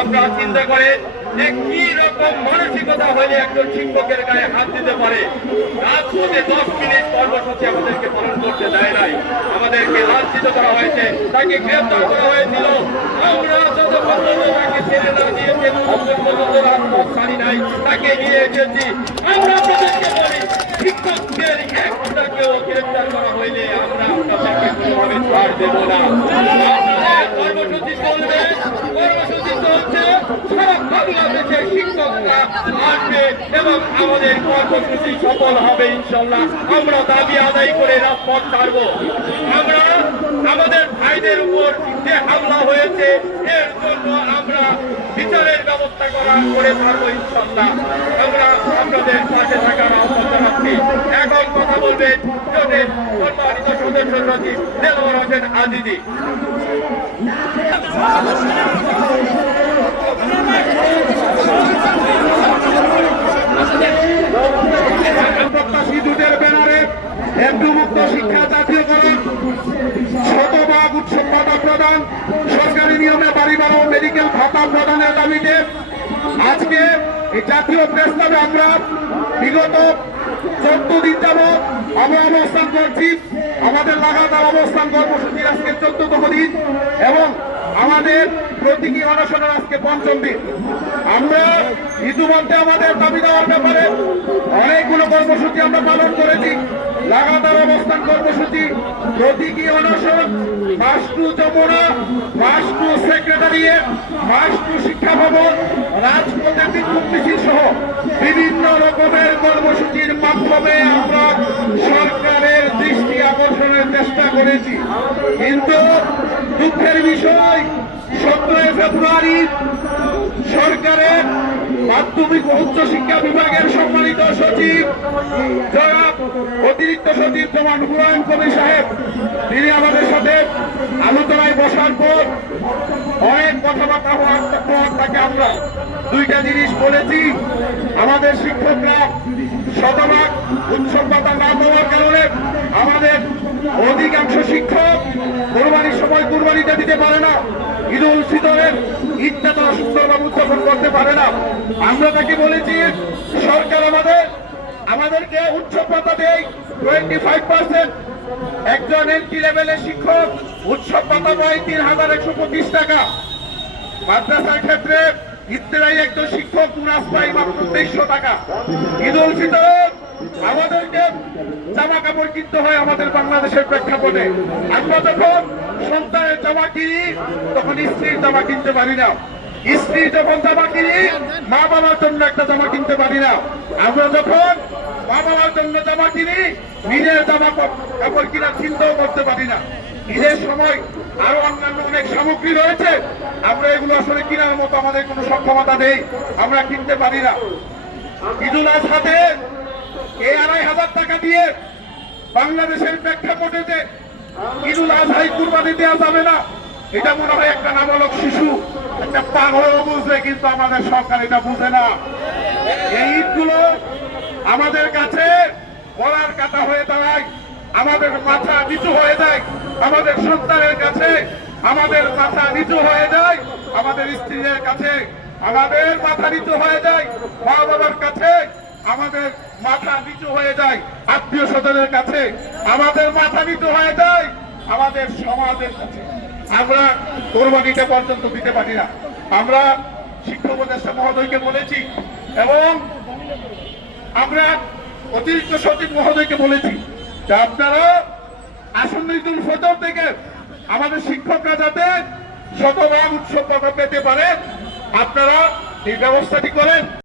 আপনারা চিন্তা করেন যে কি রকম মানসিকতা হলে একজন শিক্ষকের গায়ে হাত দিতে পারে। রাজপথে 10 মিনিট কর্মসূচি আমাদেরকে পালন করতে দেয় নাই, আমাদেরকে লাঞ্ছিত করা হয়েছে, তাকে গ্রেফতার করা হয়েছিল। আমরা যতক্ষণ তাকে ছেড়ে না দিয়েছে ততক্ষণ পর্যন্ত রাজপথ ছাড়ি নাই, তাকে নিয়ে এসেছি। আমরা আপনাদেরকে বলি শিক্ষকদের একটাকেও গ্রেফতার করা হইলে আমরা আপনাদেরকে কোনোভাবে ছাড় দেব না। আপনাদের কর্মসূচি চলবে, কর্মসূচি চলছে, সারা বাংলাদেশের শিক্ষকরা আসবে এবং আমাদের কর্মসূচি সফল হবে ইনশাল্লাহ। আমরা দাবি আদায় করে রাজপথ ছাড়বো। আমরা আমাদের ভাইদের উপর যে হামলা হয়েছে এর জন্য আমরা বিচারের ব্যবস্থা করে থাকবো ইনশাল্লাহ। আমরা আপনাদের পাশে থাকার আহ্বান জানাচ্ছি। এখন কথা বলবেন জোটের সম্মানিত সদস্য সচিব দেলোয়ার হোসেন আজিজি। শিক্ষা জাতীয়করণ, শতভাগ উৎসব ভাতা প্রদান, সরকারি নিয়মে বাড়ি বাড়াও মেডিকেল ভাতা প্রদানের দাবিতে আজকে এই জাতীয় প্রেস ক্লাবে আমরা বিগত 14 দিন যাবৎ আমরা অবস্থান করছি। আমাদের লাগাতার অবস্থান কর্মসূচির আজকে 14তম দিন এবং আমাদের প্রতীকী অনশনের আজকে 5ম দিন। আমরা ইতিমধ্যে আমাদের দাবি দেওয়ার ব্যাপারে অনেকগুলো কর্মসূচি আমরা পালন করেছি। লাগাতার অবস্থান কর্মসূচি, প্রতীকী অনশন, march to Jamuna, march to secretariat, march to Shiksha Bhaban, রাজপথে বিক্ষোভ মিছিল সহ বিভিন্ন রকমের কর্মসূচির মাধ্যমে আমরা সরকারের দৃষ্টি আকর্ষণের চেষ্টা করেছি। কিন্তু দুঃখের বিষয় 17 ফেব্রুয়ারি সরকারের মাধ্যমিক ও উচ্চ শিক্ষা বিভাগের সম্মানিত সচিব জনাব অতিরিক্ত সচিব জনাব হুমায়ুন কবির সাহেব তিনি আমাদের সাথে আলোচনায় বসার পর অনেক কথাবার্তা হওয়ার পর তাকে আমরা দুইটা জিনিস বলেছি। আমাদের শিক্ষকরা শতভাগ উৎসব ভাতা না দেওয়ার কারণে আমাদের অধিকাংশ শিক্ষক কোরবানির সময় কোরবানিটা দিতে পারে না, ঈদ উল ফিতরের ঈদটা তারা সুন্দরভাবে উদযাপন করতে পারে না। আমরা তাকে বলেছি সরকার আমাদেরকে উৎসব ভাতা দেয় 25%। একজন এন্ট্রি লেভেলের শিক্ষক উৎসব ভাতা পায় 3125 টাকা। মাদ্রাসার ক্ষেত্রে ইত্তেদায়ী একজন শিক্ষক মুনাস পায় মাত্র 2300 টাকা। ঈদ উল ফিতর আমাদেরকে জামা কাপড় কিনতে হয় আমাদের বাংলাদেশের প্রেক্ষাপটে। আমরা যখন সন্তানের জামা কিনি তখন স্ত্রীর জামা কিনতে পারি না, স্ত্রী যখন জামা কিনি মা বাবার জন্য একটা জামা কিনতে পারি না। আমরা যখন মা বাবার জন্য জামা কিনি নিজের জামা কাপড় কিনার চিন্তাও করতে পারি না। ঈদের সময় আরো অন্যান্য অনেক সামগ্রী রয়েছে, আমরা এগুলো আসলে কেনার মতো আমাদের কোনো সক্ষমতা নেই, আমরা কিনতে পারি না। ঈদুল আজহাতে এই 2500 টাকা দিয়ে বাংলাদেশের প্রেক্ষাপটে যে ঈদুল আজহায় কুরবানি দেওয়া যাবে না, এটা মনে হয় একটা নাবালক শিশু একটা পাগল বুঝবে, কিন্তু আমাদের সরকার এটা বুঝে না। এই ঈদগুলো আমাদের কাছে গলার কাটা হয়ে দাঁড়ায়, আমাদের মাথা নিচু হয়ে যায়, আমাদের সন্তানের কাছে আমাদের মাথা নিচু হয়ে যায়, আমাদের স্ত্রীদের কাছে আমাদের মাথা নিচু হয়ে যায়, মা বাবার কাছে আমাদের মাথা নিচু হয়ে যায়, আত্মীয় স্বজনের কাছে আমাদের মাথা নিচু হয়ে যায়, আমাদের সমাজের কাছে আমরা কোরবানিটা পর্যন্ত দিতে পারি না। আমরা শিক্ষা উপদেষ্টা মহোদয়কে বলেছি এবং আমরা অতিরিক্ত সচিব মহোদয়কে বলেছি যে আপনারা আসন্ন ঈদ উল ফিতর থেকে আমাদের শিক্ষকরা যাতে শতভাগ উৎসব ভাতা পেতে পারে আপনারা এই ব্যবস্থাটি করেন।